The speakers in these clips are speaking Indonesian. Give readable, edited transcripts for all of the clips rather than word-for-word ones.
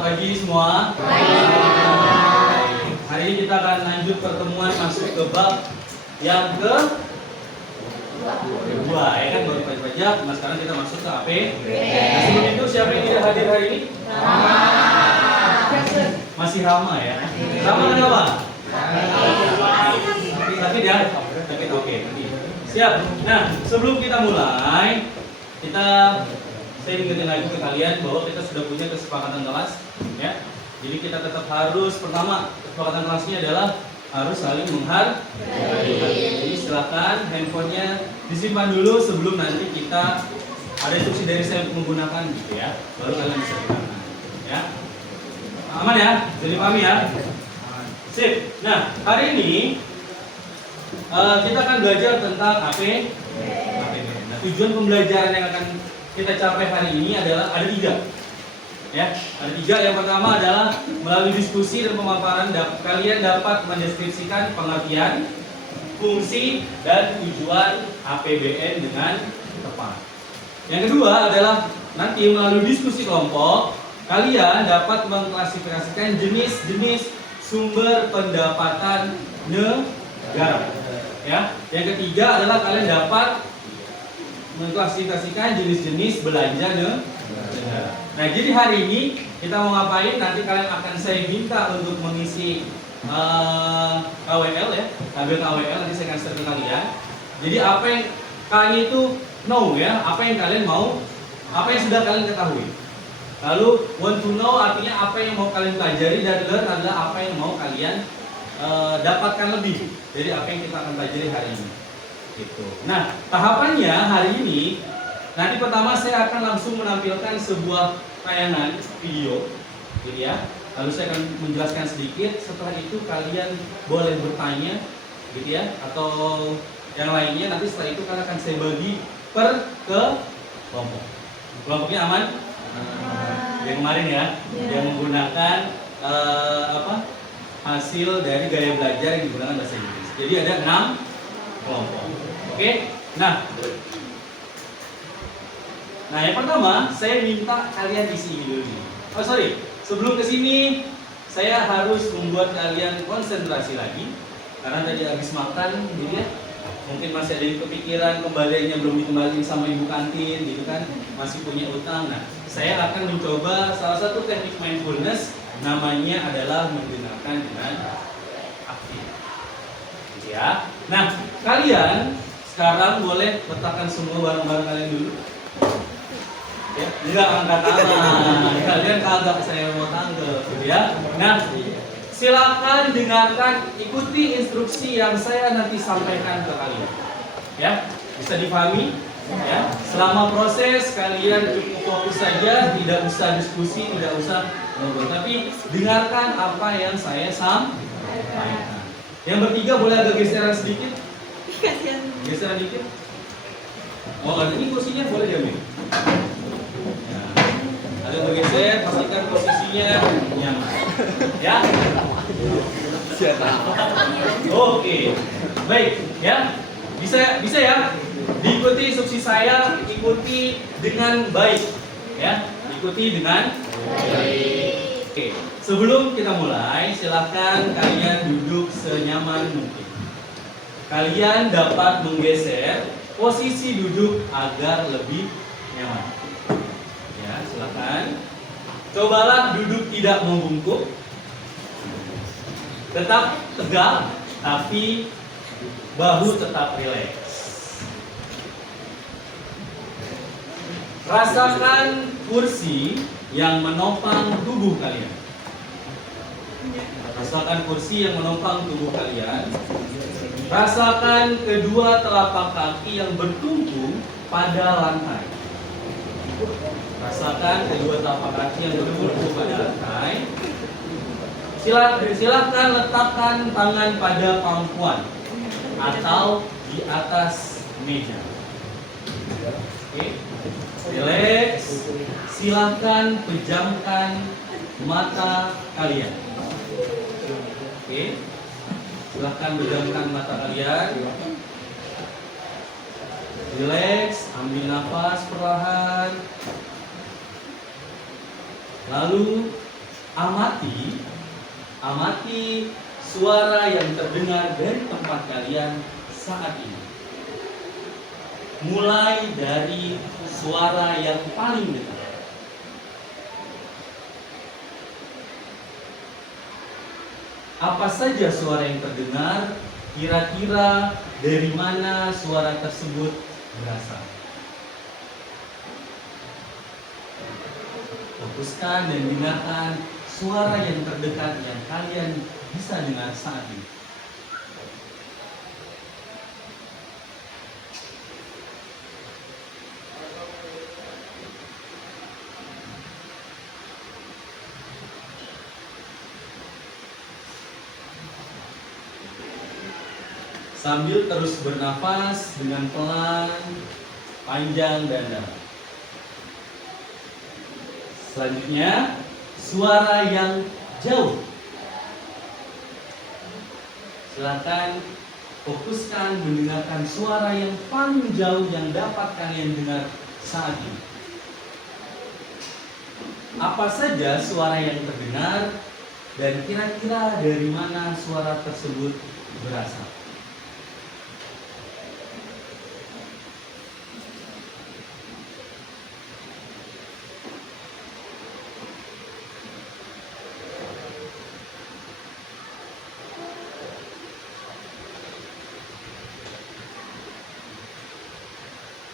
Selamat pagi semua. Baik. Hari ini kita akan lanjut pertemuan masuk ke bab yang kedua, ya kan, baru pajak. Nah sekarang kita masuk ke AP. Nah, sebelum itu siapa yang tidak hadir hari ini? Masih Rama ya. Rama kenapa? Sakit ya? Sakit, oke. Siap. Nah sebelum kita mulai, saya ingetin lagi ke kalian bahwa kita sudah punya kesepakatan kelas, ya. Jadi kita tetap harus, pertama kesepakatan kelasnya adalah harus saling menghargai. Jadi silakan handphonenya disimpan dulu sebelum nanti kita ada instruksi dari saya untuk menggunakan, gitu ya. Baru kalian bisa gunakan, ya. Aman ya? Jadi pahami ya? Sip. Nah hari ini kita akan belajar tentang APBN. Nah, tujuan pembelajaran yang akan kita capai hari ini adalah ada tiga, ya. Ada tiga. Yang pertama adalah melalui diskusi dan pemaparan kalian dapat mendeskripsikan pengertian, fungsi dan tujuan APBN dengan tepat. Yang kedua adalah nanti melalui diskusi kelompok kalian dapat mengklasifikasikan jenis-jenis sumber pendapatan negara, ya. Yang ketiga adalah kalian dapat mengklasifikasikan jenis-jenis belanja negara. Nah, jadi hari ini kita mau ngapain? Nanti kalian akan saya minta untuk mengisi KWL, ya, tabel KWL. Nanti saya akan share ke kalian. Jadi apa yang kalian itu know, ya, apa yang kalian mau, apa yang sudah kalian ketahui. Lalu want to know artinya apa yang mau kalian pelajari, dan learn adalah apa yang mau kalian dapatkan lebih dari apa yang kita akan pelajari hari ini. Gitu. Nah, tahapannya hari ini, nanti pertama saya akan langsung menampilkan sebuah tayangan video, gitu ya. Lalu saya akan menjelaskan sedikit. Setelah itu kalian boleh bertanya, gitu ya, atau yang lainnya. Nanti setelah itu kalian akan saya bagi ke kelompok. Kelompoknya aman? Yang kemarin ya, yang menggunakan hasil dari gaya belajar yang digunakan bahasa Inggris. Jadi ada 6 kelompok. Oke, nah yang pertama saya minta kalian isi dulu. Sebelum kesini saya harus membuat kalian konsentrasi lagi karena tadi habis makan, jadi ya, mungkin masih ada yang kepikiran kembaliannya belum dikembaliin sama ibu kantin, gitu kan, masih punya utang. Nah, saya akan mencoba salah satu teknik mindfulness, namanya adalah mendengarkan dengan aktif, gitu ya. Nah, kalian sekarang boleh letakkan semua barang-barang kalian dulu. Ya, enggak angkat tangan. Kalian kagak saya mau tangkep, gitu ya. Nah, silakan dengarkan, ikuti instruksi yang saya nanti sampaikan ke kalian. Ya, bisa dipahami? Ya, selama proses kalian cukup fokus saja, tidak usah diskusi, tidak usah ngobrol, tapi dengarkan apa yang saya sampaikan. Yang bertiga boleh agak geseran sedikit. Geseran dikit. Oh, ini kursinya boleh diambil. Ya. Agak bergeser, pastikan posisinya nyaman. Ya. Oke. Baik, ya. Bisa ya. Diikuti instruksi saya, ikuti dengan baik. Ya, ikuti dengan baik. Oke. Sebelum kita mulai, silahkan kalian duduk senyaman mungkin. Kalian dapat menggeser posisi duduk agar lebih nyaman. Ya, silakan. Cobalah duduk tidak membungkuk. Tetap tegak, tapi bahu tetap rileks. Rasakan kursi yang menopang tubuh kalian. Rasakan kursi yang menopang tubuh kalian. Rasakan kedua telapak kaki yang bertumpu pada lantai. Rasakan kedua telapak kaki yang bertumpu pada lantai. Silakan letakkan tangan pada pangkuan atau di atas meja. Oke, relax. Silakan pejamkan mata kalian. Oke. Silahkan pejamkan mata kalian. Relax, ambil nafas perlahan. Lalu amati suara yang terdengar dari tempat kalian saat ini. Mulai dari suara yang paling dekat. Apa saja suara yang terdengar? Kira-kira dari mana suara tersebut berasal? Fokuskan dan dengarkan suara yang terdekat yang kalian bisa dengar saat ini. Sambil terus bernafas dengan pelan, panjang dan dalam. Selanjutnya, suara yang jauh. Silakan fokuskan mendengarkan suara yang paling jauh yang dapat kalian dengar saat ini. Apa saja suara yang terdengar dan kira-kira dari mana suara tersebut berasal?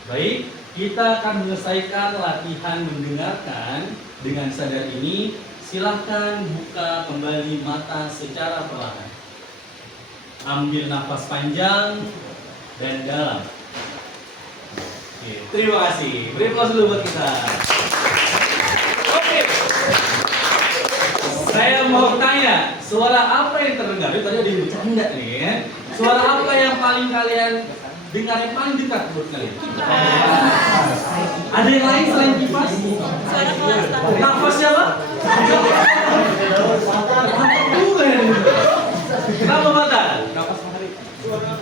Baik, kita akan menyelesaikan latihan mendengarkan dengan sadar ini. Silahkan buka kembali mata secara perlahan. Ambil nafas panjang dan dalam. Oke, terima kasih. Beri aplaus dulu buat kita. Oke. Saya mau tanya, suara apa yang terdengar? Tadi ada yang bercanda nih ya. Suara apa yang paling kalian dengar yang paling dekat buat kalian? Ada yang lain selain kipas? Suara kelas. Nafas siapa? Bukan. Kenapa mata? Nafas Mahari.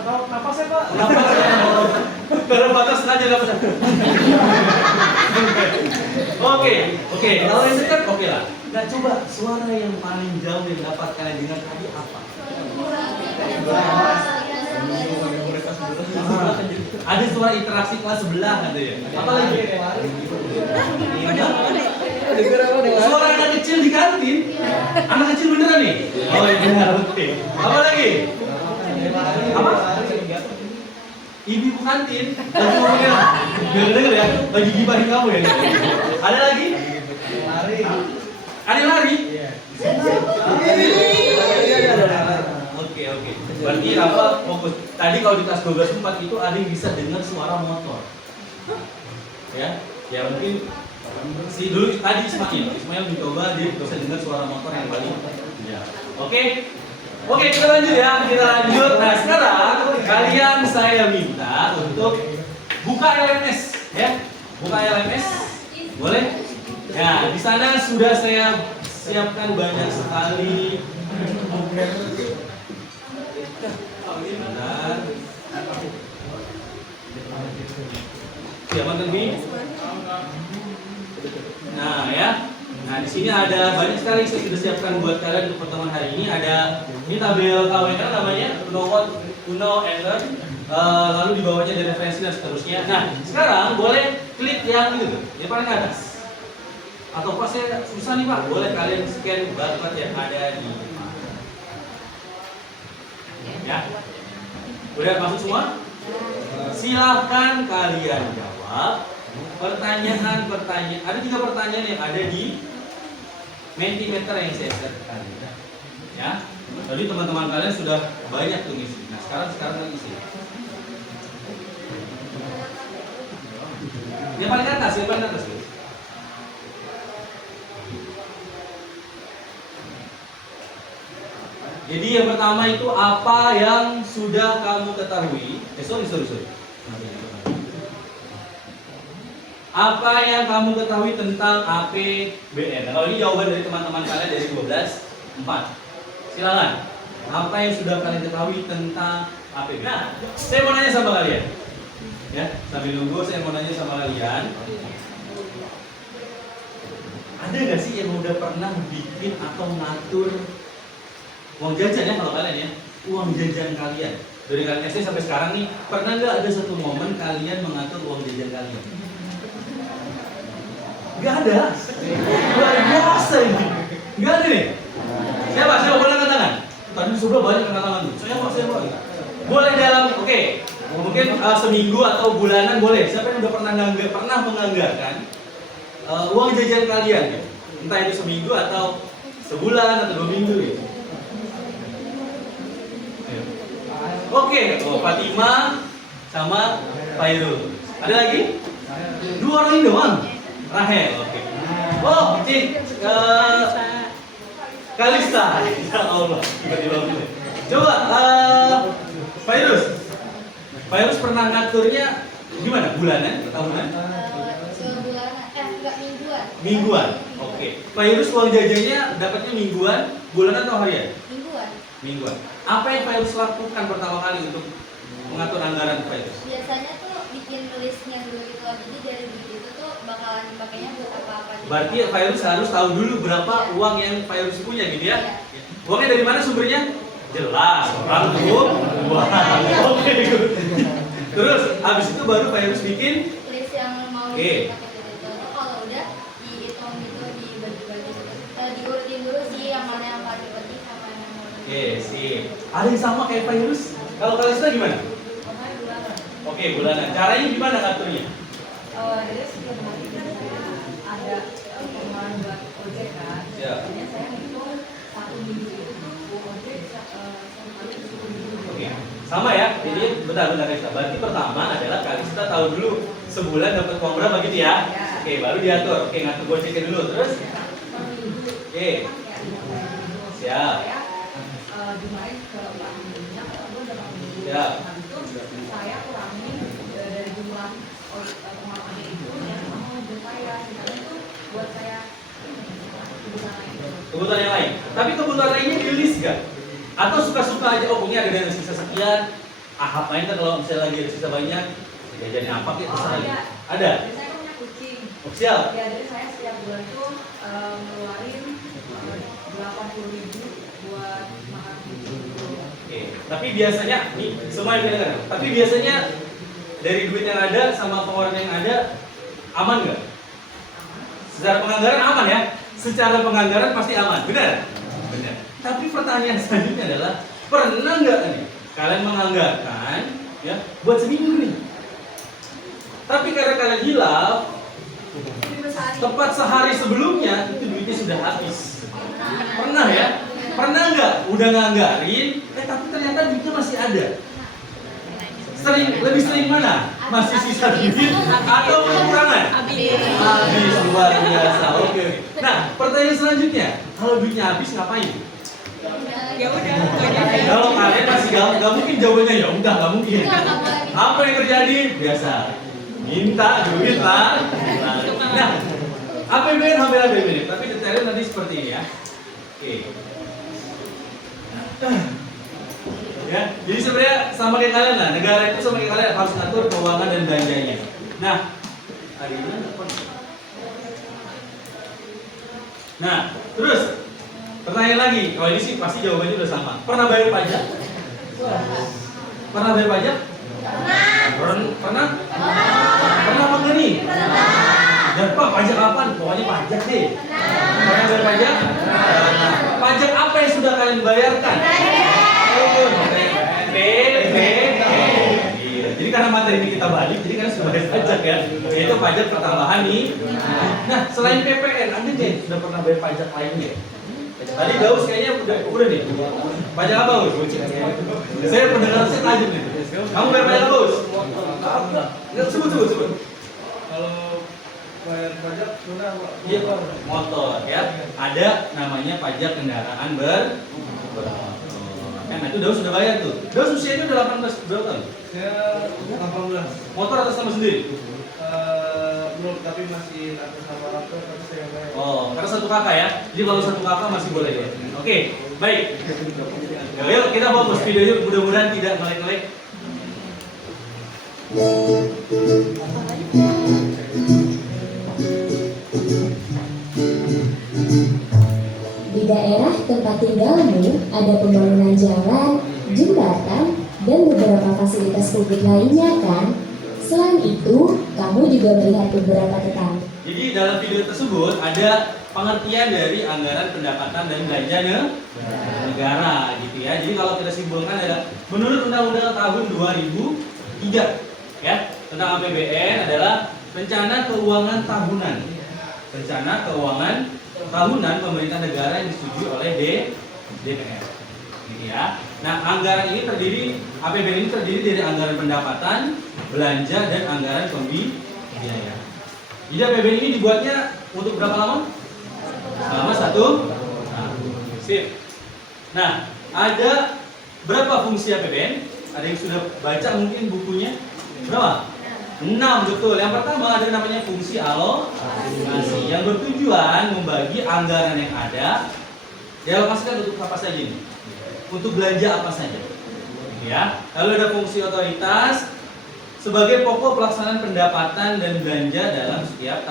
Nafasnya Pak. Nafasnya. Karena batas sengaja nafasnya. Oke. Kalau yang dekat oke lah. Nah coba suara yang paling jauh yang dapat kalian dengar tadi apa? Ada suara interaksi kelas sebelah ada ya. Apa lagi? Suara anak kecil di kantin. Anak kecil beneran nih? Oh iya, oke. Apa lagi? Apa? Ibu kantin. Lagi ngomongnya. Biar denger ya. Lagi gibahin kamu ya. Ada lagi? Ada yang lari? Oke. Berarti apa fokus? Tadi kalau di kelas 12.4 itu ada yang bisa dengar suara motor. Ya mungkin si dulu tadi Ismail mencoba dia bisa dengar suara motor yang paling. Ya. Oke, kita lanjut ya. Nah, sekarang kalian saya minta untuk buka LMS ya. Buka LMS. Boleh? Ya, di sana sudah saya siapkan banyak sekali. Siapa lebih? Nah ya, di sini ada banyak sekali yang saya sudah siapkan buat kalian untuk pertemuan hari ini. Ada ini tabel KWK namanya, Uno Enter, lalu di bawahnya ada referensi dan seterusnya. Nah, sekarang boleh klik yang itu tuh, yang paling atas. Atau pas saya susah nih Pak, boleh kalian scan barcode yang ada di depan. Ya, udah masuk semua? Silahkan kalian jawab pertanyaan. Ada 3 pertanyaan yang ada di Mentimeter yang saya share ke kalian. Ya, tadi teman-teman kalian sudah banyak tuh ngisi. Nah sekarang lagi isi. Yang paling atas guys. Jadi yang pertama itu apa yang sudah kamu ketahui? Sorry. Apa yang kamu ketahui tentang APBN? Nah, kalau ini jawaban dari teman-teman kalian dari 12.4. Silakan. Apa yang sudah kalian ketahui tentang APBN? Nah, saya mau nanya sama kalian. Ya, sambil nunggu saya mau nanya sama kalian. ada nggak sih yang udah pernah bikin atau ngatur uang jajan ya kalau kalian ya, uang jajan kalian dari kalian SD sampai sekarang nih, pernah nggak ada satu momen kalian mengatur uang jajan kalian? Nggak ada. Luar biasa ini. Nggak ada nih. Siapa boleh angkat tangan? Tadi di sebelah banyak angkat tangan tuh. Saya mau. Boleh dalam, oke. Mungkin seminggu atau bulanan boleh. Siapa yang udah pernah menganggarkan uang jajan kalian ya? Entah itu seminggu atau sebulan atau 2 minggu ya. Oke, Fatima sama Fairul. Ada lagi? 2 orang ini doang. Rahel, oke. Oh, Kalista. Ya Allah, tiba-tiba boleh. Coba, Fairuz pernah ngaturnya gimana? Bulanan? Tahunan? Sebulanan, enggak mingguan. Mingguan, oke. Fairuz uang jajannya dapatnya mingguan, bulanan atau harian? Mingguan. Mingguan. Apa yang Fairuz lakukan pertama kali untuk mengatur anggaran Fairuz? Biasanya tuh bikin listnya dulu gitu loh. Jadi dari duit itu tuh bakalan dipakainya buat apa-apa gitu. Berarti Fairuz harus tahu dulu berapa uang yang Fairuz punya gitu ya? Uangnya dari mana sumbernya? Jelas, orang tua. Oke, good. Terus habis itu baru Fairuz bikin List yang mau dipakai gitu. Kalau udah dihitung gitu, dibagi-bagi gitu. Diurutin dulu sih yang mana yang paling penting sama yang mau. Oke, sip. Ada yang sama kayak Fairuz? Kalau Kalista gimana? Bulanan. Oke, bulanan. Caranya gimana ngaturnya? Jadi setiap hari kan saya ada pengeluaran buat ojek kan. Ya. Biasanya saya hitung 1 minggu itu tuh ojek satu kali 10.000. Oke, sama ya. Jadi bentar Kalista. Berarti pertama adalah Kalista tahu dulu sebulan dapat uang berapa gitu ya? Oke, baru diatur. Oke, ngatur gojeknya dulu. Terus? Per minggu. Oke. Siap. Saya jumain ke 4 minggunya, kalau gue udah 4 minggu. Ya. Habis itu saya kurangin dari jumlah pengeluarannya itu yang sama ojek saya. Sisanya itu buat saya kebutuhan lain. Kebutuhan yang lain. Tapi kebutuhan lainnya di list gak? Atau suka-suka aja, oh punya ada dana sisa sekian. Ngapain kan kalau misalnya lagi ada sisa banyak, jajannya apa gitu terserah. Ada. Jadi saya kan punya kucing. Oh, siap. Ya, jadi saya setiap bulan tuh ngeluarin 80.000 buat makan kucing gitu. Oke. Tapi biasanya nih semua yang dengar. Tapi biasanya dari duit yang ada sama pengeluaran yang ada aman nggak? Secara penganggaran aman ya. Secara penganggaran pasti aman. Benar? Benar. Tapi pertanyaan selanjutnya adalah pernah nggak nih kalian menganggarkan ya buat seminggu nih? Tapi karena kalian hilaf, tepat sehari sebelumnya itu duitnya sudah habis. Pernah ya? Pernah nggak udah nganggarin, tapi ternyata duitnya masih ada? Lebih sering mana? Masih sisa duit atau kekurangan? Habis, luar biasa. Oke. Nah, pertanyaan selanjutnya, kalau duitnya habis ngapain? Ya udah. Kalau kalian masih nggak mungkin jawabannya ya udah nggak mungkin. Apa yang terjadi? Biasa. Minta duit lah. Nah, APBN hampir mirip, tapi detailnya nanti seperti ini ya. Oke. Ya, jadi sebenarnya sama kayak kalian lah. Negara itu sama kayak kalian harus ngatur keuangan dan belanjanya. Nah, hari ini. Nah, terus pertanyaan lagi. Kalau ini sih pasti jawabannya udah sama. Pernah bayar pajak? Pernah bayar pajak? Pernah? Pernah apa enggak nih? Dan Pak, pajak apaan? Pokoknya pajak deh. Pernah bayar pajak? Pajak apa yang sudah kalian bayarkan? Iya. Jadi karena materi ini kita balik, jadi kan sudah bayar pajak ya. Yaitu pajak pertambahan nih. Nah, selain PPN, Anda sudah pernah bayar pajak lainnya? Tadi Daus kayaknya udah nih. Pajak apa, Daus? Saya pendengar saya tajam nih. Kamu bayar pajak apa, Daus? Sebut. Kalau bayar pajak sudah Iya, motor ya. Ada namanya pajak kendaraan bermotor. Nah, itu Daus sudah bayar tuh. Daus usianya udah 18 berapa tahun? saya 18. Motor atas nama sendiri? Belum, tapi masih atas nama orang tua, tapi saya bayar. Oh, karena satu kakak ya. Jadi kalau satu kakak masih boleh ya. Oke, baik. Yuk kita fokus videonya, mudah-mudahan tidak ngelek-ngelek. tempat tinggalmu ada pembangunan jalan, jembatan, dan beberapa fasilitas publik lainnya kan? Selain itu, kamu juga melihat beberapa tetangga. Jadi dalam video tersebut ada pengertian dari anggaran pendapatan dan belanja negara gitu ya. Jadi kalau kita simpulkan adalah menurut Undang-Undang tahun 2003 ya, tentang APBN adalah rencana keuangan tahunan. Rencana keuangan tahunan pemerintah negara yang disetujui oleh DPR. Gitu ya. Nah, anggaran ini APBN ini terdiri dari anggaran pendapatan, belanja, dan anggaran pembiayaan. Jadi APBN ini dibuatnya untuk berapa lama? Selama 1 tahun. Sip. Nah, ada berapa fungsi APBN? Ada yang sudah baca mungkin bukunya? Berapa? 6, betul. Yang pertama ada namanya fungsi alokasi yang bertujuan membagi anggaran yang ada dialokasikan untuk apa saja ini? Untuk belanja apa saja? Ya. Lalu ada fungsi otoritas sebagai pokok pelaksanaan pendapatan dan belanja dalam setiap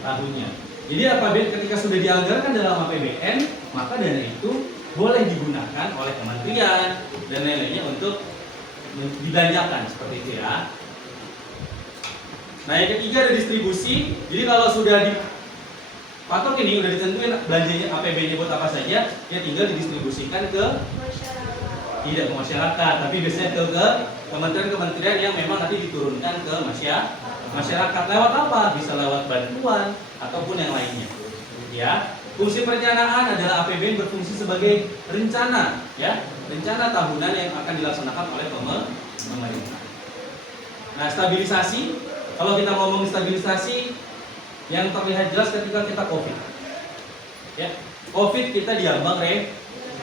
tahunnya. Jadi APBN ketika sudah dianggarkan dalam APBN, maka dana itu boleh digunakan oleh kementerian dan lain-lainnya untuk dibelanjakan seperti itu ya. Nah, yang ketiga ada distribusi. Jadi kalau sudah dipatok ini, udah ditentuin belanjanya APBN-nya buat apa saja, ya tinggal didistribusikan ke tidak ke masyarakat, tapi biasanya ke kementerian-kementerian yang memang nanti diturunkan ke masyarakat. Lewat apa? Bisa lewat bantuan ataupun yang lainnya. Ya. Fungsi perencanaan adalah APBN berfungsi sebagai rencana, ya, rencana tahunan yang akan dilaksanakan oleh pemerintah. Nah, stabilisasi, kalau kita ngomong stabilisasi, yang terlihat jelas ketika kita COVID, ya, COVID kita diambang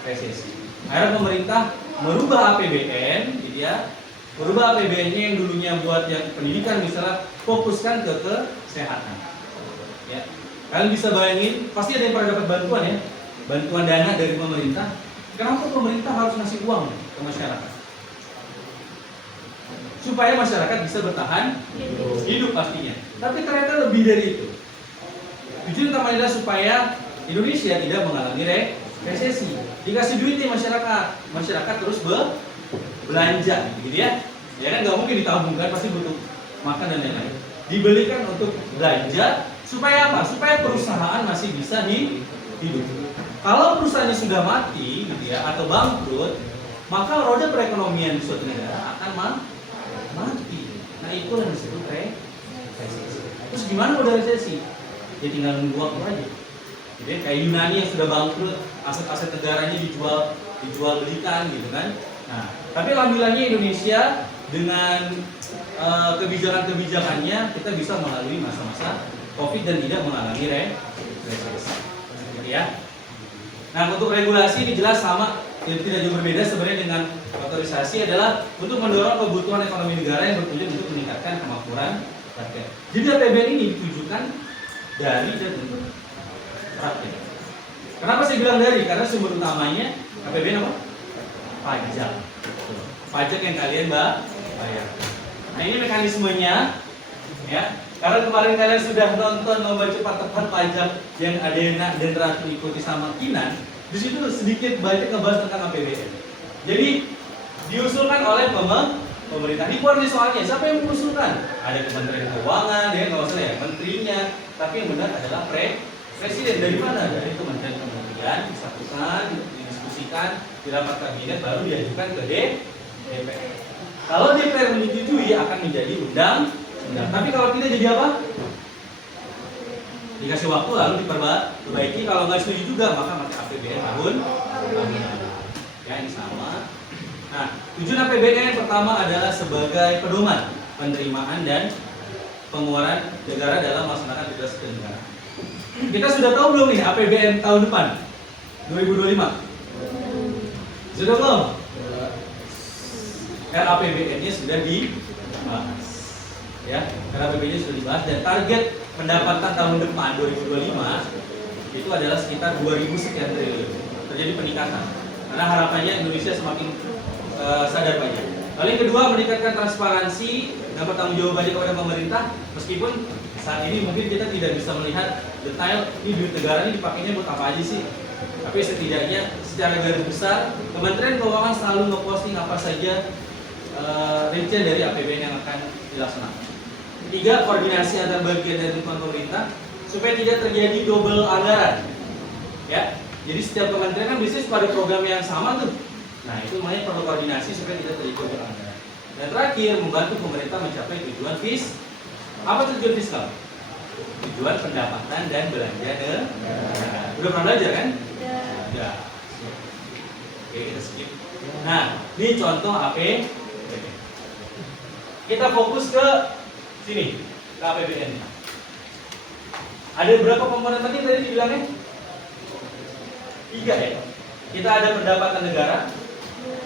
resesi. Akhirnya pemerintah merubah APBN, gitu ya, merubah APBN-nya yang dulunya buat yang pendidikan misalnya fokuskan ke kesehatan. Ya. Kalian bisa bayangin, pasti ada yang pernah dapat bantuan ya, bantuan dana dari pemerintah. Kenapa pemerintah harus ngasih uang ke masyarakat? Supaya masyarakat bisa bertahan hidup pastinya. Tapi ternyata lebih dari itu. Tujuan utamanya adalah supaya Indonesia tidak mengalami resesi. Dikasih duit nih masyarakat terus belanja, gitu ya. Ya kan nggak mungkin ditabungkan, pasti butuh makan dan lain-lain. Dibelikan untuk belanja. Supaya apa? Supaya perusahaan masih bisa hidup. Kalau perusahaannya sudah mati, gitu ya, atau bangkrut, maka roda perekonomian di suatu negara akan mati. Nah, itu yang disebut resesi. Terus gimana udah resesi? Ya tinggal nunggu waktu aja. Jadi kayak Yunani yang sudah bangkrut, aset-aset negaranya dijual belikan, gitu kan. Nah, tapi alhamdulillahnya Indonesia dengan kebijakan-kebijakannya kita bisa melalui masa-masa COVID dan tidak mengalami resesi, gitu ya. Nah, untuk regulasi ini jelas sama, tidak jauh berbeda sebenarnya dengan otorisasi, adalah untuk mendorong kebutuhan ekonomi negara yang bertujuan untuk meningkatkan kemakmuran rakyat. Jadi APBN ini ditujukan dari dan untuk rakyat. Kenapa saya bilang dari? Karena sumber utamanya APBN apa? Pajak. Pajak yang kalian bayar. Nah, ini mekanismenya, ya. Karena kemarin kalian sudah nonton lomba cepat tepat pajak yang Adena dan Ratu ikuti sama Kinan, di situ sedikit banyak ngebahas tentang APBN. Jadi diusulkan oleh pemerintah. Ini keluar nih soalnya, siapa yang mengusulkan? Ada Kementerian Keuangan, ya nggak usah ya, menterinya. Tapi yang benar adalah presiden. Dari mana? Dari kementerian disatukan, didiskusikan, di rapat kabinet, baru diajukan ke DPR. Kalau DPR menyetujui akan menjadi undang. Tapi kalau tidak jadi apa? Dikasih waktu lalu diperbaiki. Kalau nggak setuju juga maka pakai APBN tahun. Ya, ini sama. Nah, tujuan APBN yang pertama adalah sebagai pedoman penerimaan dan pengeluaran negara dalam melaksanakan tugas negara. Kita sudah tahu belum nih APBN tahun depan 2025? Sudah belum? RAPBN-nya sudah dibahas. Ya, RAPBN-nya sudah dibahas dan target pendapatan tahun depan 2025 itu adalah sekitar 2.000 sekian triliun. Terjadi peningkatan. Karena harapannya Indonesia semakin sadar banyak. Lalu yang kedua, meningkatkan transparansi dan pertanggungjawabannya kepada pemerintah. Meskipun saat ini mungkin kita tidak bisa melihat detail ini duit negara ini dipakainya buat apa aja sih. Tapi setidaknya secara garis besar Kementerian Keuangan selalu ngeposting apa saja rincian dari APBN yang akan dilaksanakan. Ketiga, koordinasi antar bagian dan lingkungan pemerintah supaya tidak terjadi double anggaran. Ya, jadi setiap kementerian kan bisnis pada program yang sama tuh. Nah, itu makanya perlu koordinasi supaya tidak terjadi double anggaran. Dan terakhir, membantu pemerintah mencapai tujuan fiskal. Apa tujuan fiskal? Tujuan pendapatan dan belanja negara. Udah pernah belajar kan? Ya. Oke, kita skip. Nah, ini contoh APBN. Kita fokus ke sini, ke APBN. Ada berapa komponen tadi dibilangnya? 3 ya. Kita ada pendapatan negara,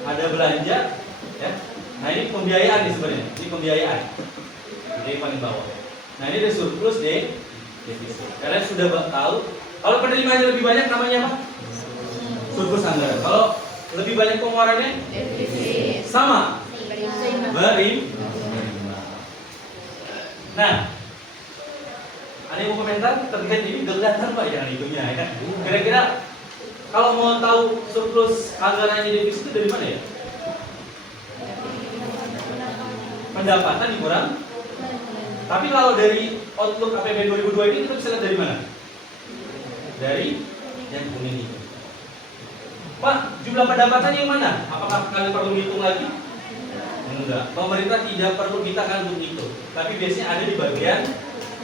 ada belanja, ya. Nah ini pembiayaan nih sebenarnya, ini pembiayaan. Ini paling bawah. Nah ini ada surplus defisit. Kalian sudah tahu, kalau penerimaannya lebih banyak namanya apa? Surplus anggaran. Kalau lebih banyak pengeluarannya? Defisit. Sama. Beri. Nah, ada yang mau komentar terkait ini? Kelihatan Pak yang itunya ya. Kira-kira kalau mau tahu surplus anggarannya defisit itu dari mana ya? Pendapatan dikurang. Tapi kalau dari outlook APBN 2002 ini kita bisa lihat dari mana? Dari yang kuning itu. Pak, jumlah pendapatannya yang mana? Apakah kalian perlu hitung lagi? Enggak. Pemerintah tidak perlu kita kan untuk itu. Tapi biasanya ada di bagian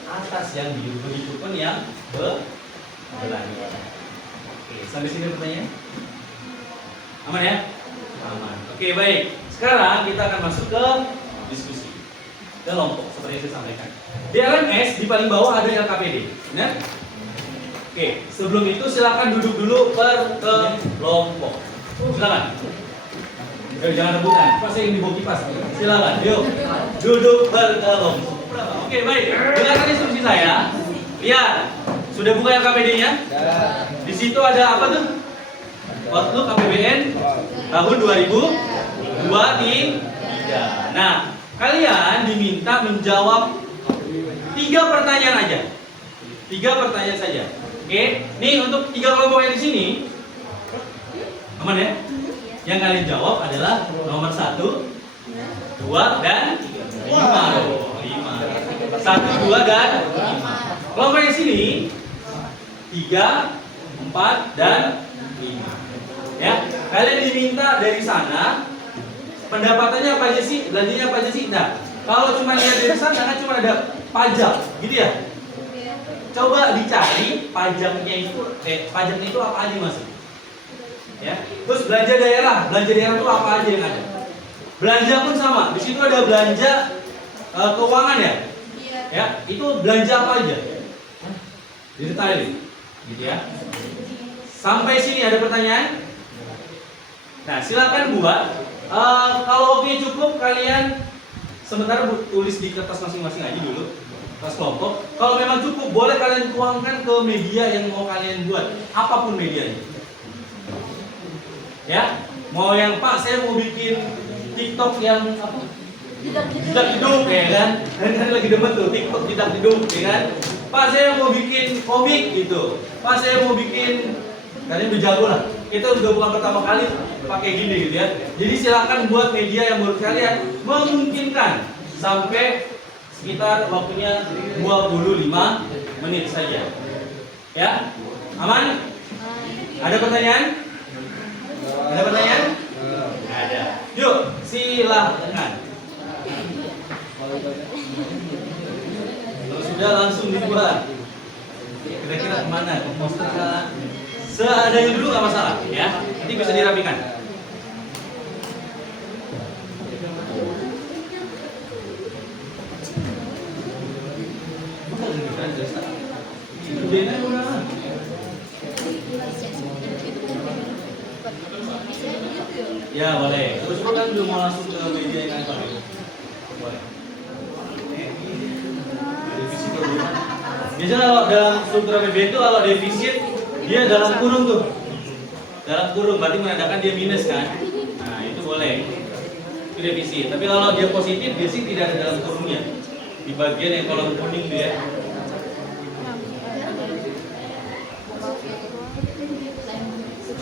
atas yang biru, begitu pun yang belanja. Oke, sampai sini pertanyaan? Aman ya? Aman. Oke, baik. Sekarang kita akan masuk ke diskusi kelompok seperti yang saya sampaikan. Di LMS di paling bawah ada LKPD, benar? Oke, sebelum itu silakan duduk dulu per kelompok. Silakan. Jangan rebutan. Pas saya ingin dibawa kipas. Silakan. Yuk, duduk per kelompok. Oke, baik. Dengarkan instruksi saya. Lihat, sudah buka LKPD-nya? Di situ ada apa tuh? Outlook APBN tahun 2023. Nah, kalian diminta menjawab 3 pertanyaan aja. 3 pertanyaan saja. Oke, nih untuk 3 kelompok yang di sini, aman ya? Yang kalian jawab adalah nomor 1, 2, dan 5. 1, 2, dan 5. Kelompok yang sini 3, 4, dan 5. Ya, kalian diminta dari sana pendapatannya apa aja sih, belanjanya apa aja sih. Nah, kalau cuma lihat dari sana kan cuma ada pajak, gitu ya. Coba dicari pajaknya itu, pajaknya itu apa aja masuk. Ya, terus belanja daerah itu apa aja yang ada. Belanja pun sama, di situ ada belanja keuangan ya. Ya, itu belanja apa aja? Didetailin, gitu ya. Sampai sini ada pertanyaan? Nah, silakan buat. Kalau oke cukup, kalian sementara tulis di kertas masing-masing aja dulu, kertas kelompok. Kalau memang cukup, boleh kalian tuangkan ke media yang mau kalian buat, apapun medianya. Ya, mau yang Pak, saya mau bikin TikTok yang apa? Jidak hidup, ya kan? Kan lagi demen tuh TikTok jidak hidup, ya kan? Pak, saya mau bikin komik gitu. Pak, saya mau bikin, kalian udah jago lah. Kita udah bukan pertama kali pakai gini gitu ya. Jadi silakan buat media yang menurut kalian memungkinkan sampai sekitar waktunya 25 menit saja. Ya, aman? Ada pertanyaan? Ada pertanyaan? Ada. Yuk, silakan. Kalau sudah langsung dibuat. Kira-kira kemana? Ke poster kah? Seadanya dulu nggak masalah, ya. Nanti bisa dirapikan. Ya boleh. Terus kan belum mau langsung ke media yang apa? Boleh. Biasanya kalau dalam struktur APBN itu kalau defisit dia dalam kurung tuh. Dalam kurung berarti menandakan dia minus kan? Nah, itu boleh. Itu defisit. Tapi kalau dia positif, biasanya tidak ada dalam kurungnya. Di bagian yang kolom kuning itu ya.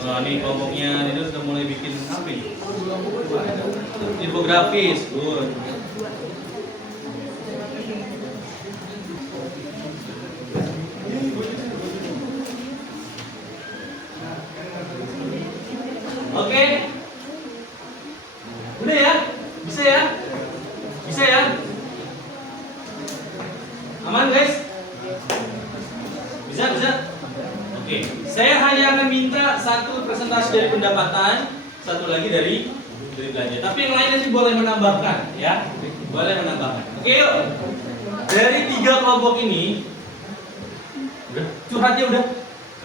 Nah, ini kelompoknya ini sudah mulai bikin apa ini? Infografis, good. Oke. Udah ya? Bisa ya? Bisa ya? Aman guys? Bisa, bisa? Oke. Saya hanya akan minta satu presentasi dari pendapatan, satu lagi dari belanja. Tapi yang lain nanti boleh menambahkan ya. Boleh menambahkan. Oke, yuk. Dari 3 kelompok ini udah curhatnya udah.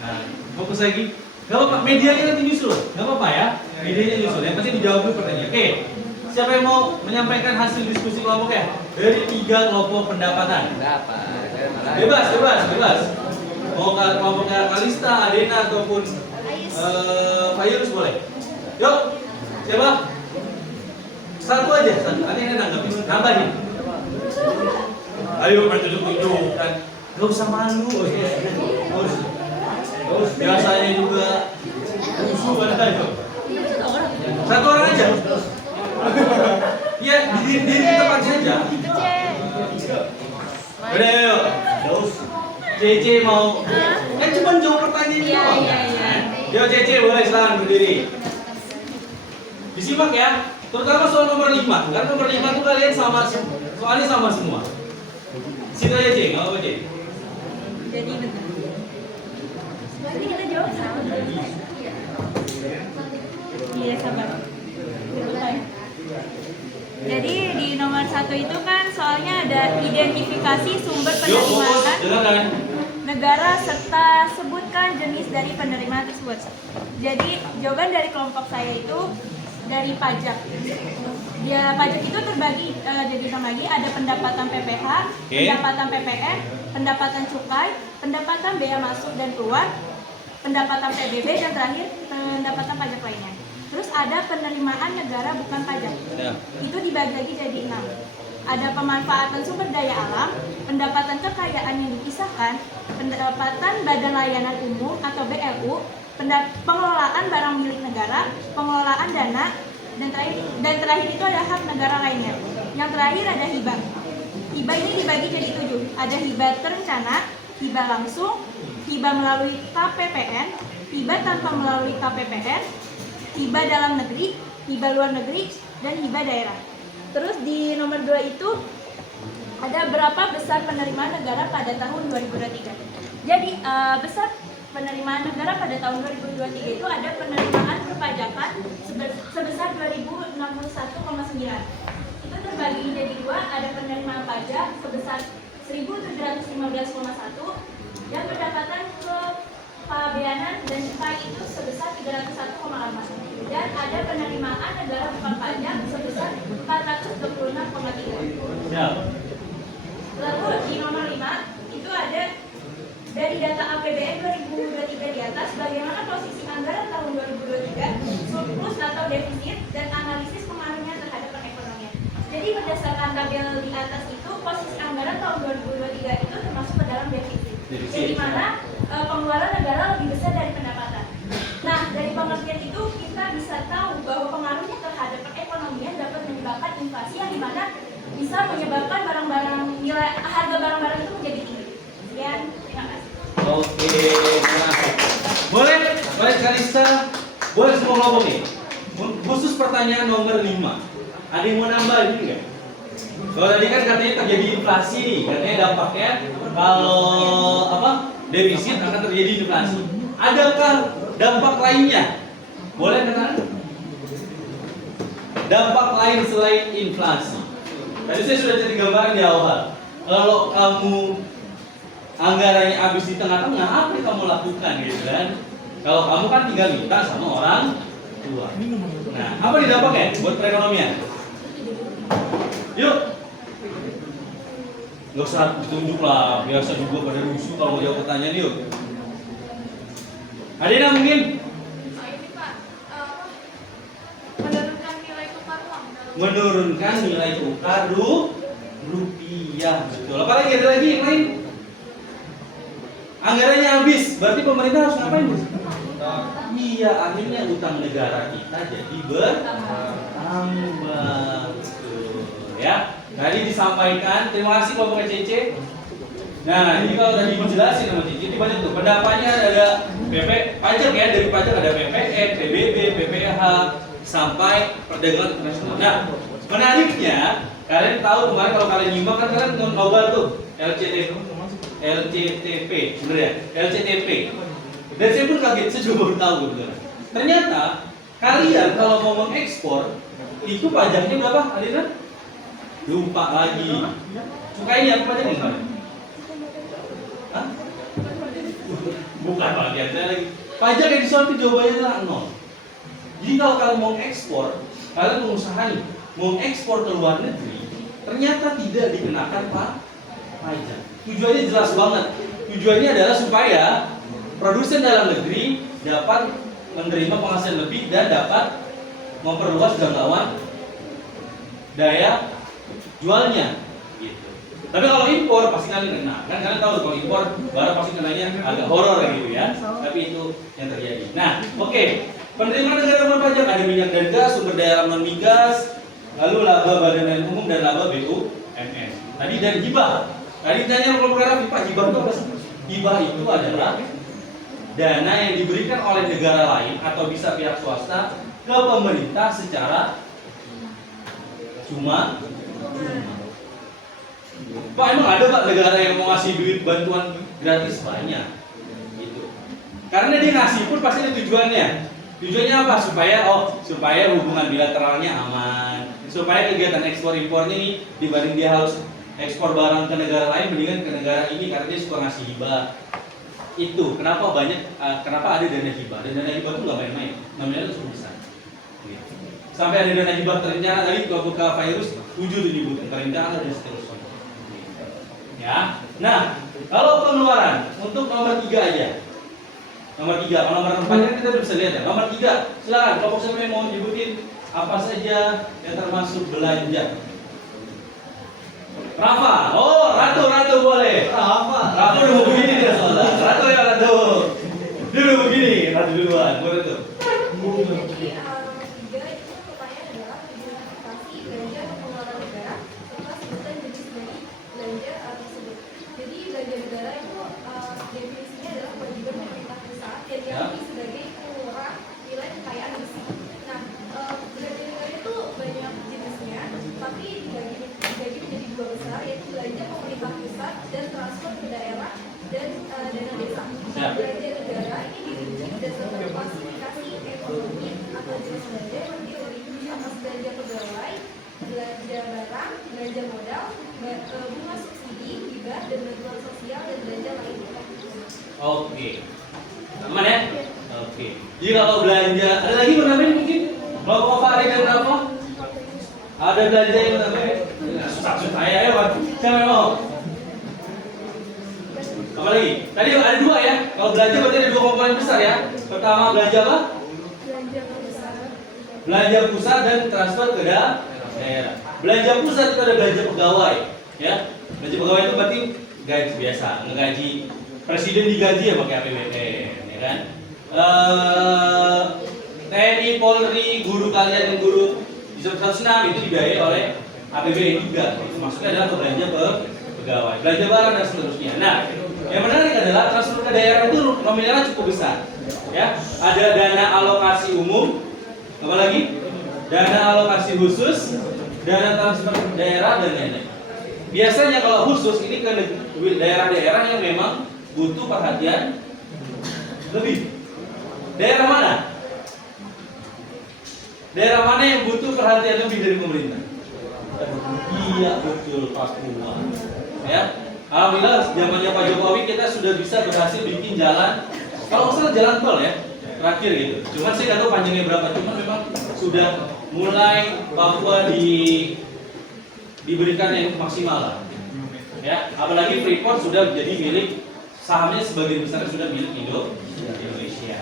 Nah, fokus lagi. Gak apa-apa, medianya nanti nyusul. Gak apa-apa ya, medianya nyusul. Yang penting dijawab dulu pertanyaan. Oke, siapa yang mau menyampaikan hasil diskusi kelompoknya? Dari 3 kelompok pendapatan. Bebas, bebas, bebas. Mau kelompoknya Kalista, Adena, ataupun Fayus boleh. Yuk, siapa? Satu aja, satu. Nanti yang nanggapin, nambahin. Ayo bertunjuk-tunjuk kan. Gak usah malu. Biasanya juga musuh ada itu. Satu orang aja. Iya, diri tempat saja. Udah, yuk. CC mau. Cuma jawab pertanyaan ini doang. Yuk CC boleh silakan berdiri. Disimak ya. Terutama soal nomor 5. Karena nomor 5 itu kalian sama, soalnya sama semua. Situ aja C, nggak apa-apa C. Jadi betul. Nanti kita jawab sama. Iya sabar. Jadi di nomor 1 itu kan soalnya ada identifikasi sumber penerimaan negara serta sebutkan jenis dari penerimaan tersebut. Jadi jawaban dari kelompok saya itu dari pajak. Ya pajak itu terbagi jadi lagi ada pendapatan PPh, pendapatan PPN, pendapatan cukai, pendapatan bea masuk dan keluar, pendapatan PBB dan terakhir pendapatan pajak lainnya. Terus ada penerimaan negara bukan pajak. Itu dibagi lagi jadi 6. Ada pemanfaatan sumber daya alam, pendapatan kekayaan yang dipisahkan, pendapatan badan layanan umum atau BLU, pengelolaan barang milik negara, pengelolaan dana, dan terakhir itu ada hak negara lainnya. Yang terakhir ada hibah. Hibah ini dibagi jadi 7. Ada hibah terencana, hibah langsung, hibah melalui KPPN, hibah tanpa melalui KPPN, hibah dalam negeri, hibah luar negeri, dan hibah daerah. Terus di nomor 2 itu ada berapa besar penerimaan negara pada tahun 2023. Jadi besar penerimaan negara pada tahun 2023 itu ada penerimaan perpajakan sebesar 2061,9. Itu terbagi jadi 2, ada penerimaan pajak sebesar 1715,1 dan pendapatan kepabeanan dan cukai itu sebesar 301,8 dan ada penerimaan negara bukan pajak sebesar 426,3. Lalu di nomor 5 itu ada dari data APBN 2023 di atas, bagaimana posisi anggaran tahun 2023, surplus atau defisit, dan analisis pengaruhnya terhadap perekonomian. Jadi berdasarkan tabel di atas itu, posisi anggaran tahun 2023 itu termasuk ke dalam defisit. Jadi mana pengeluaran negara lebih besar dari pendapatan. Nah, dari pengertian itu kita bisa tahu bahwa pengaruhnya terhadap perekonomian dapat menyebabkan inflasi yang dimana bisa menyebabkan nilai harga barang-barang itu menjadi tinggi. Sekian, terima kasih. Oke, terima kasih. Boleh Kalista, boleh semua kelompok nih. Khusus pertanyaan nomor 5. Ada yang mau nambah ini enggak? Kalau tadi kan katanya terjadi inflasi nih, katanya dampaknya kalau defisit akan terjadi inflasi. Adakah dampak lainnya? Boleh kan? Dampak lain selain inflasi. Tadi saya sudah jadi gambaran di awal. Kalau kamu anggarannya habis di tengah-tengah, apa yang kamu lakukan gitu kan? Kalau kamu kan tinggal minta sama orang tua. Nah, apa nih dampaknya buat perekonomian? Yuk. Nggak usah ditunjuk lah, biasa juga pada rusuh kalau mau jawab pertanyaan yuk. Adena mungkin? Ini Pak, menurunkan nilai tukar uang. Menurunkan nilai tukar rupiah, betul. Apalagi ada lagi yang lain? Anggarannya habis, berarti pemerintah harus ngapain? Iya, akhirnya utang negara kita jadi bertambah. Betul, ya. Tadi disampaikan, terima kasih Bapak Cece. Nah, ini kalau tadi dijelasin sama Cece, ini banyak tuh. Pendapatnya ada pajak ya, dari pajak ada PPN, PBB, PPH, sampai perdagangan internasional. Nah, menariknya, kalian tahu kemarin kalau kalian nyimak kan kalian ngobrol tuh LCTP, sebenarnya LCTP. Dan saya pun kaget, saya juga baru tahu gitu. Ternyata kalian kalau mau mengekspor itu pajaknya berapa? Adina? Lupa lagi. Cukainya apa pajaknya kemarin? Hah? Bukan bagian saya lagi. Pajak yang disortir jawabannya adalah 0. Jadi kalau kalian mau ekspor, kalian pengusaha nih mau ekspor ke luar negeri, ternyata tidak dikenakan pajak. Tujuannya jelas banget. Tujuannya adalah supaya produsen dalam negeri dapat menerima penghasilan lebih dan dapat memperluas jangkauan daya jualnya. Gitu. Tapi kalau impor pasti kalian kena. Kan kalian tahu kalau impor barang pasti kenanya agak horor gitu ya. Tapi itu yang terjadi. Nah, oke. Penerimaan negara non-pajak ada minyak dan gas, sumber daya alam non migas, lalu laba badan lain umum dan laba BUMN. Tadi dan hibah. Tadi ditanya kalau perkara Pak, hibah itu apa sih? Hibah itu adalah dana yang diberikan oleh negara lain atau bisa pihak swasta ke pemerintah secara cuma. Pak, emang ada Pak negara yang mau ngasih duit bantuan gratis? Banyak. Gitu. Karena dia ngasih pun pasti ada tujuannya. Tujuannya apa? Supaya hubungan bilateralnya aman, supaya kegiatan ekspor impornya nih dibanding dia harus ekspor barang ke negara lain, mendingan ke negara ini karena dia suka ngasih hibah. Itu kenapa kenapa ada dana hibah. Dan dana hibah itu nggak main-main, namanya itu cukup besar. Gitu. Sampai ada dana hibah terencana tadi kalau buka virus 7 dibutuhkan terencana dan seterusnya. Ya, nah kalau pengeluaran untuk nomor 3 aja. Nomor 3, kalau nomor 4 kan kita bisa lihat ya. Nomor 3, silakan kelompok saya mau nyebutin apa saja yang termasuk belanja. Rafa, oh Ratu boleh. Rafa udah mau begini dia soalnya. Ratu ya Ratu. Dia udah begini, Ratu duluan, boleh tuh. Jadi 3 itu pertanyaan adalah identifikasi belanja atau pengeluaran negara serta sebutan jenis dari belanja tersebut. Jadi belanja negara itu definisinya adalah kewajiban pemerintah pusat yang diakui sebagai pengeluaran nilai kekayaan bersih. Nah, belanja negara itu banyak jenisnya, tapi dibagi menjadi 2 besar, yaitu belanja pemerintah pusat dan transfer ke daerah dan dana desa. Belanja negara ini dirinci berdasarkan klasifikasi ekonomi atau jenis belanja yang terdiri atas belanja pegawai, belanja barang, belanja modal, bunga subsidi, hibah dan bantuan sosial dan belanja lainnya. Oke. Aman ya? Oke. Jadi kalau belanja, ada lagi menambahin mungkin? Kalau Bapak ada yang berapa? Ada belanja yang menambahin? Susah-susah ya, siapa yang mau? Apa lagi? Tadi ada 2 ya. Kalau belanja berarti ada 2 komponen besar ya. Pertama belanja apa? Belanja pusat dan transfer ke daerah. Belanja pusat itu ada belanja pegawai, ya. Belanja pegawai itu berarti gaji biasa, ngegaji presiden digaji ya pakai APBN, ya kan? TNI, Polri, guru kalian yang guru di 106 itu dibiayai oleh APBN juga. Itu maksudnya adalah belanja pegawai, belanja barang dan seterusnya. Nah, yang menarik adalah transfer ke daerah itu nominalnya cukup besar. Ya, ada dana alokasi umum, apa lagi? Dana alokasi khusus, dana transfer ke daerah dan lain-lain. Biasanya kalau khusus ini ke daerah-daerah yang memang butuh perhatian lebih. Daerah mana? Daerah mana yang butuh perhatian lebih dari pemerintah? Iya betul, Papua. Ya, alhamdulillah zamannya Pak Jokowi kita sudah bisa berhasil bikin jalan. Kalau nggak salah jalan tol ya, terakhir gitu. Cuman saya nggak tahu panjangnya berapa. Cuman memang sudah mulai Papua diberikan yang maksimal lah. Ya, apalagi Freeport sudah menjadi milik, sahamnya sebagian besar sudah milik Indonesia.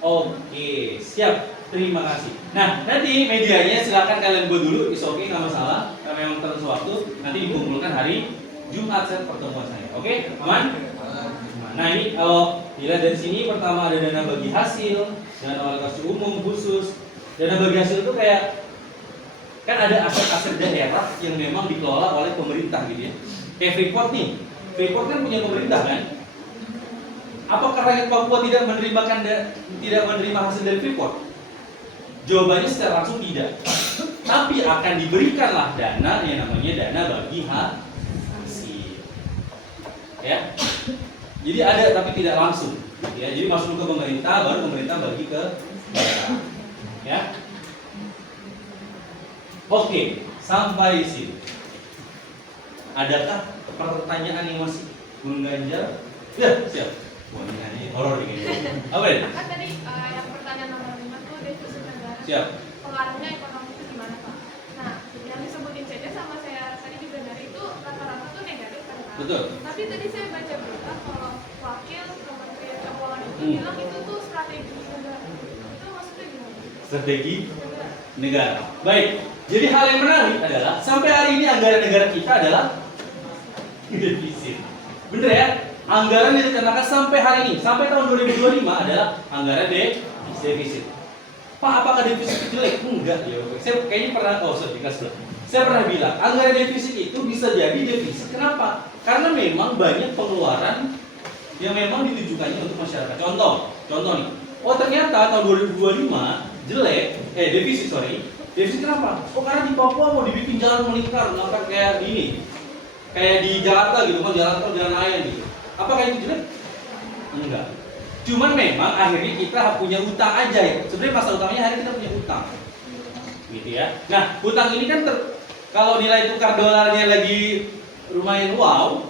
Oke, siap. Terima kasih. Nah, nanti medianya silakan kalian buat dulu, is oke, nggak masalah. Karena memang terus waktu, nanti dikumpulkan hari Jumat pertemuan saya. Oke, aman? Nah ini kalau Dilihat dari sini pertama ada dana bagi hasil, dana alokasi umum khusus. Dana bagi hasil itu kayak kan ada aset-aset daerah yang memang dikelola oleh pemerintah gitu ya. Kayak Freeport nih. Freeport kan punya pemerintah kan? Apakah rakyat Papua tidak menerima hasil dari Freeport? Jawabannya secara langsung tidak. Tapi akan diberikanlah dana yang namanya dana bagi hasil. Ya. Jadi ada tapi tidak langsung. Ya, jadi masuk ke pemerintah, baru pemerintah bagi ke daerah. Ya. Oke, sampai sini. Adakah pertanyaan yang masih mengganjal? Ya, siap. Wah, ini horor ini. Apa ini? Kan tadi yang pertanyaan nomor 5 tuh defisit negara. Siap. Pengaruhnya ekonomi itu gimana Pak? Nah, yang disebutin CC sama saya tadi juga dari itu rata-rata tuh negatif kan Pak? Betul. Tapi tadi saya baca berita kalau wakil Kementerian Keuangan itu Hmm. bilang itu tuh strategi negara. Itu maksudnya gimana? Strategi Negara. negara. Baik. Jadi hal yang menarik adalah sampai hari ini anggaran negara kita adalah defisit. Bener ya? Anggaran yang direncanakan sampai hari ini, sampai tahun 2025 adalah anggaran defisit. Pak, apakah defisit itu jelek? Enggak ya. Saya kayaknya pernah, saya pernah bilang, anggaran defisit itu bisa jadi defisit. Kenapa? Karena memang banyak pengeluaran yang memang ditujukannya untuk masyarakat. Contoh nih. Oh ternyata tahun 2025 jelek, defisit sorry. Defisit kenapa? Oh karena di Papua mau dibikin jalan melingkar, melingkar kayak gini. Kayak di Jakarta gitu kan, jalan tol, jalan raya gitu. Apakah itu jelek? Enggak. Cuman memang akhirnya kita punya utang aja ya. Sebenarnya masalah utamanya hari kita punya utang. Gitu ya. Nah, utang ini kan kalau nilai tukar dolarnya lagi lumayan wow,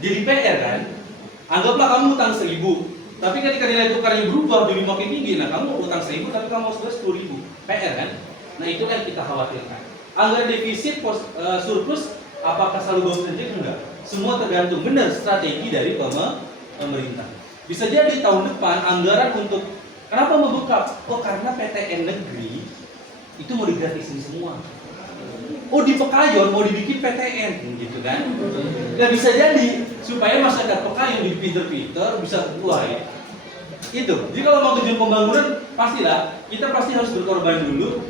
jadi PR kan. Anggaplah kamu utang 1.000. Tapi ketika nilai tukarnya berubah jadi makin tinggi, nah kamu utang 1.000 tapi kamu harus bayar 10.000. PR kan? Nah, itu kan kita khawatirkan. Anggaran defisit surplus apakah selalu bagus saja? Enggak. Semua tergantung benar strategi dari pemerintah. Bisa jadi tahun depan anggaran untuk kenapa membengkak? Oh karena PTN negeri itu mau digratisin semua. Oh di Pekayon mau dibikin PTN gitu kan? Nggak bisa jadi supaya masyarakat Pekayon di pinter-pinter bisa keluar ya. Itu. Jadi kalau mau tujuan pembangunan pastilah kita pasti harus berkorban dulu,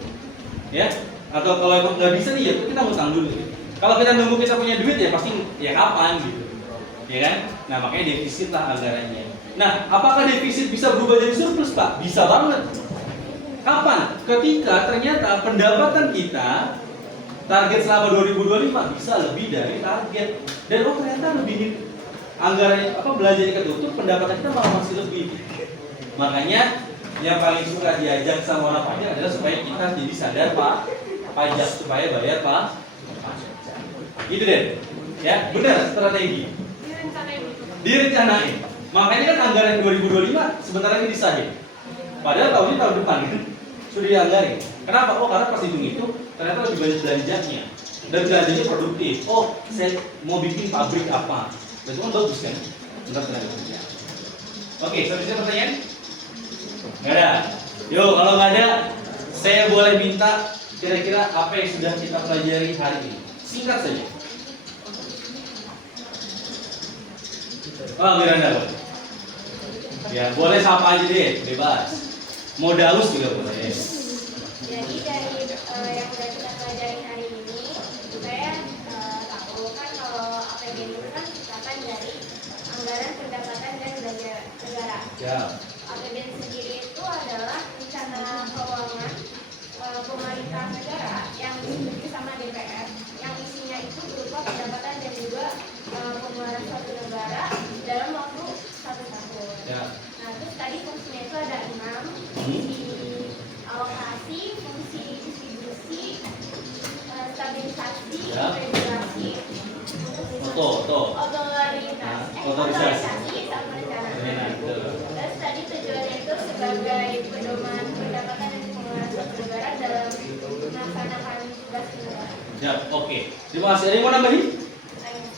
ya. Atau kalau emang nggak bisa nih ya kita ngutang dulu. Kalau kita nunggu kita punya duit ya pasti ya kapan gitu, ya kan? Nah makanya defisit lah anggarannya. Nah apakah defisit bisa berubah jadi surplus Pak? Bisa banget. Kapan? Ketika ternyata pendapatan kita target selama 2025 bisa lebih dari target dan oh ternyata lebih anggaran belanjanya ketutup pendapatan kita malah masih lebih. Makanya yang paling suka diajak sama orang pajak adalah supaya kita jadi sadar Pak pajak supaya bayar Pak. Gitu deh, ya benar strategi. Direncanain. Makanya kan anggaran 2025 sebentar lagi disahkan. Padahal tahun ini tahun depan kan sudah dianggarin. Kenapa? Oh karena pas hitung itu ternyata lebih banyak belanjanya dan belanjanya produktif. Oh saya mau bikin pabrik apa? Itu kan bagus kan? Benar-benar. Oke, selanjutnya pertanyaan? Nggak ada. Yuk kalau nggak ada, saya boleh minta kira-kira apa yang sudah kita pelajari hari ini. Singkat saja. Oh, Miranda boleh. Ya, boleh sapa aja deh, bebas. Mau daus juga boleh. Jadi dari yang udah kita pelajari hari ini, saya tahu kan kalau APBN itu kan singkatan dari anggaran pendapatan dan belanja negara. Ya. APBN sendiri itu adalah rencana keuangan pemerintah negara yang disetujui sama DPR, yang isinya itu berupa pendapatan dan juga pengeluaran suatu negara dalam waktu 1 tahun. Ya. Nah, terus tadi fungsinya itu ada 6, fungsi alokasi, fungsi distribusi, stabilisasi, Ya. regulasi, otorisasi sama perencanaan. Terus tadi tujuannya itu sebagai pedoman pendapatan dan pengeluaran suatu negara dalam melaksanakan tugas negara. Ya, oke. Terima kasih. Ada yang mau nambahin?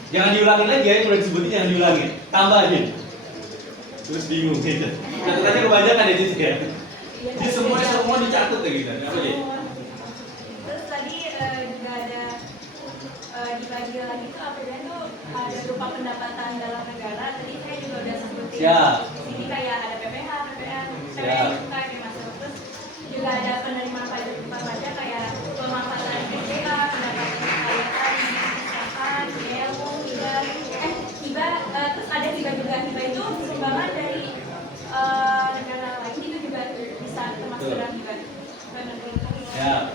Jangan diulangi lagi ya, yang udah disebutin jangan diulangi. Tambah aja. Terus bingung gitu. Katanya kebanyakan ya Cis ya. Jadi semua dicatat ya gitu. Apa aja? Terus tadi juga ada dibagi lagi tuh APBN tuh ada berupa pendapatan dalam negara. Tadi saya juga udah sebutin. Siap. Jadi kayak ada PPH, PPN, Siap. PPN masuk. Terus juga ada penerimaan pajak kayak pemanfaatan PPA, pendapatan kekayaan, misalkan ilmu, hibah, terus ada hibah juga. Hibah itu sumbangan dari negara lain, itu juga bisa termasuk dalam hibah. Ya.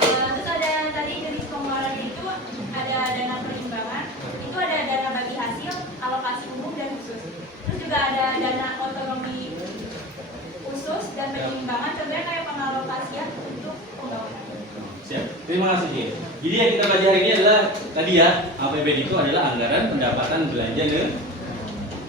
Terus ada tadi jenis pengeluaran itu ada dana perimbangan, itu ada dana bagi hasil, alokasi umum dan khusus. Terus juga ada dana otonomi khusus dan penyimbangan, contohnya kayak pengalokasian untuk pembangunan. Siap. Terima kasih, Ji. Jadi yang kita belajar hari ini adalah tadi ya, APBD itu adalah anggaran pendapatan belanja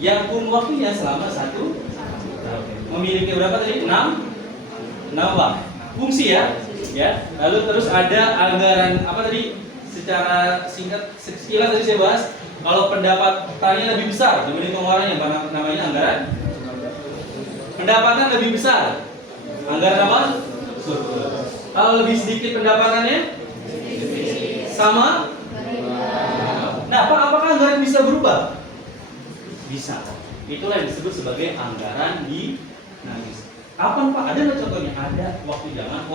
yang kurun waktunya selama 1 tahun. Memiliki berapa tadi? 6 apa? Fungsi ya. Ya. Lalu terus ada anggaran apa tadi? Secara singkat sekilas tadi saya bahas, kalau pendapatannya lebih besar dibanding pengeluarannya, namanya anggaran pendapatan lebih besar. Anggaran apa? Surplus. Kalau lebih sedikit pendapatannya sama. Nah, apakah anggaran bisa berubah? Bisa. Itulah yang disebut sebagai anggaran dinamis. Kapan Pak? Ada nggak contohnya? Ada. Waktu zaman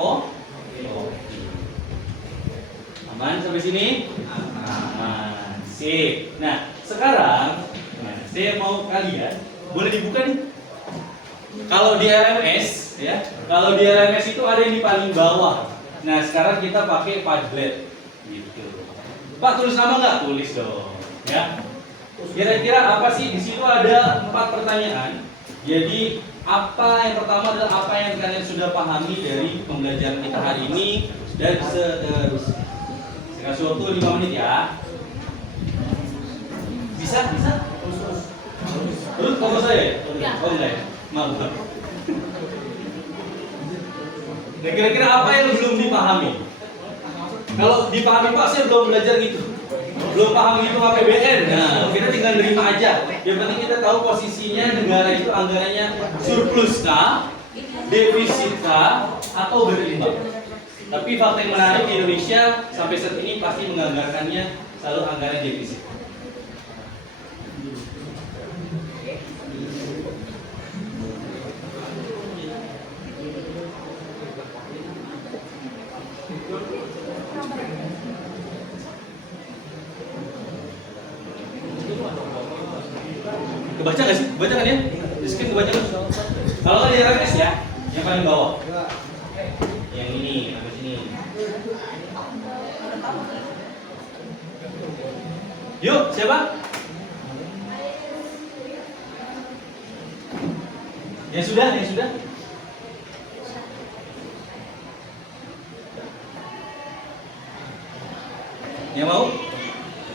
aman sampai sini? Aman. Sip. Nah, sekarang saya mau kalian boleh dibuka nih. Kalau di RMS ya, kalau di RMS itu ada yang di paling bawah. Nah, sekarang kita pakai Padlet gitu. Pak, tulis nama nggak? Tulis dong, ya. Kira-kira apa sih? Di situ ada 4 pertanyaan. Jadi, yang pertama adalah apa yang kalian sudah pahami dari pembelajaran kita hari ini dan seterusnya. Saya kasih waktu 5 menit ya. Bisa? Terus fokus saya? Oh enggak ya? Maaf. Nah, kira-kira apa yang belum dipahami? Kalau dipahami Pak, saya belum belajar gitu. Belum paham itu APBN. Nah, kita tinggal nerima aja. Yang penting kita tahu posisinya negara itu anggarannya surplus kah, defisit kah, atau berimbang. Tapi fakta yang menarik di Indonesia sampai saat ini pasti menganggarkannya selalu anggaran defisit. Kebaca nggak sih? Kebaca kan ya? Di screen kebaca kan? Kalau nggak di RMS ya, yang paling bawah. Yang ini, sampai sini. Yuk, siapa? Yang sudah? Yang mau?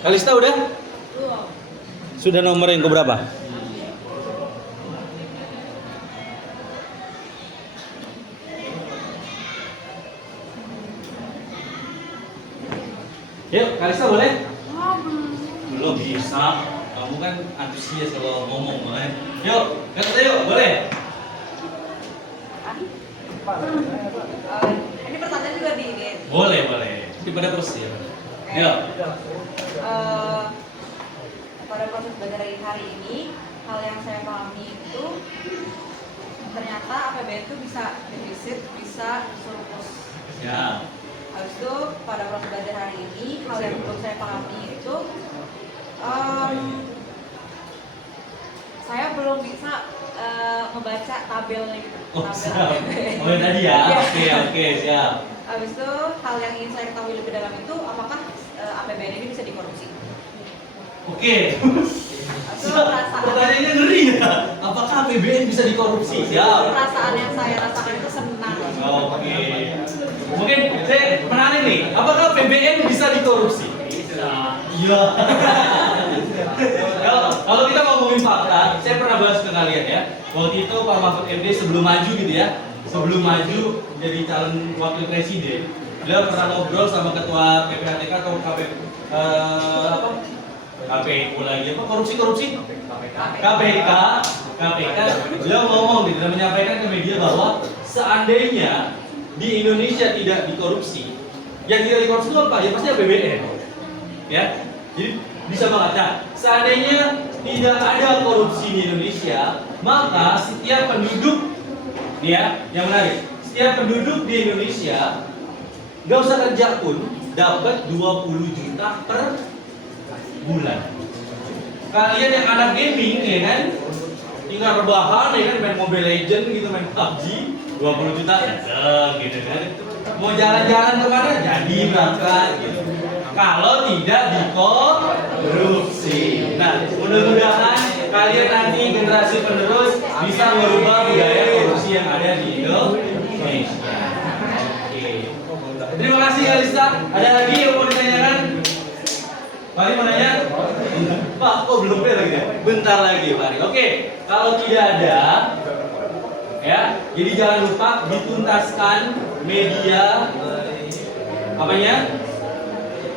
Kalista udah? Sudah nomor yang keberapa? Yuk, Kalista boleh? Belum bisa. Kamu kan antusias kalau ngomong kan. Yuk, Kalista yuk, boleh? Ini pertanyaan juga di ini. Boleh. Daripada terus ya. Yuk. Pada proses belajar hari ini, hal yang saya pahami itu ternyata APBN itu bisa defisit, bisa surplus. Ya. Habis itu pada proses belajar hari ini, hal yang belum saya pahami itu saya belum bisa membaca tabelnya gitu. Oh, Tabel siap. APBN. Oh, tadi ya. Oke, siap. Habis itu hal yang ingin saya ketahui lebih dalam itu apakah APBN ini bisa dikorupsi? Oke. Itu perasaan, Pertanyaannya ngeri ya. Apakah APBN bisa dikorupsi? Siap. perasaan yang saya rasakan itu senang. Oke. Mungkin saya menarik nih. Apakah APBN bisa dikorupsi? Bisa. Iya. Kalau kita ngomongin fakta, saya pernah bahas ke kalian ya. Waktu itu Pak Mahfud MD sebelum maju gitu ya, sebelum maju jadi calon wakil presiden, dia pernah ngobrol sama ketua PPATK atau KPU lagi apa korupsi KPK beliau ngomong gitu dan menyampaikan ke media bahwa seandainya di Indonesia tidak dikorupsi, yang tidak dikorupsi itu apa? Ya pasti APBN ya. Jadi bisa banget. Nah, seandainya tidak ada korupsi di Indonesia, maka setiap penduduk, nih ya, yang menarik, setiap penduduk di Indonesia nggak usah kerja pun dapat 20 juta per bulan. Kalian yang anak gaming ya kan, tinggal rebahan ya kan, main Mobile Legend gitu, main PUBG, 20 juta gitu kan. Mau jalan-jalan kemana jadi berangkat gitu. Kalau tidak dikorupsi. Nah, mudah-mudahan kalian nanti generasi penerus bisa merubah budaya korupsi yang ada di Indonesia. Oke. Terima kasih Alisa. Ada lagi yang mau ditanyakan? Mari mau nanya? Pak, kok belum lagi ya? Bentar lagi, Mari. Oke, kalau tidak ada, ya, jadi jangan lupa dituntaskan media apanya?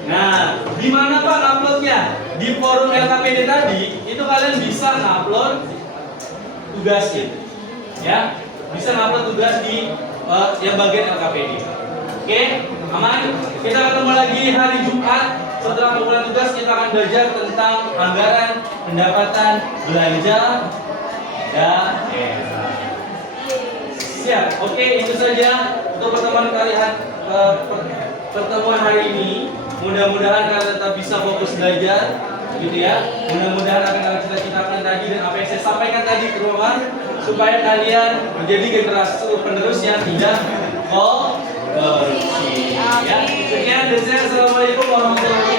Nah, di mana Pak uploadnya? Di forum LKPD tadi, itu kalian bisa ngupload tugas gitu, ya, bisa ngupload tugas di yang bagian LKPD. Oke, aman? Kita ketemu lagi hari Jumat. Setelah pengumpulan tugas, kita akan belajar tentang anggaran, pendapatan, belanja, daerah. Siap, oke, itu saja untuk pertemuan kalian pertemuan hari ini. Mudah-mudahan kalian tetap bisa fokus belajar, gitu ya. Mudah-mudahan apa yang kita cita-citakan tadi dan apa yang saya sampaikan tadi teman-teman, supaya kalian menjadi generasi penerus yang tidak korupsi. Ya, sekian dari saya. Assalamualaikum warahmatullahi wabarakatuh.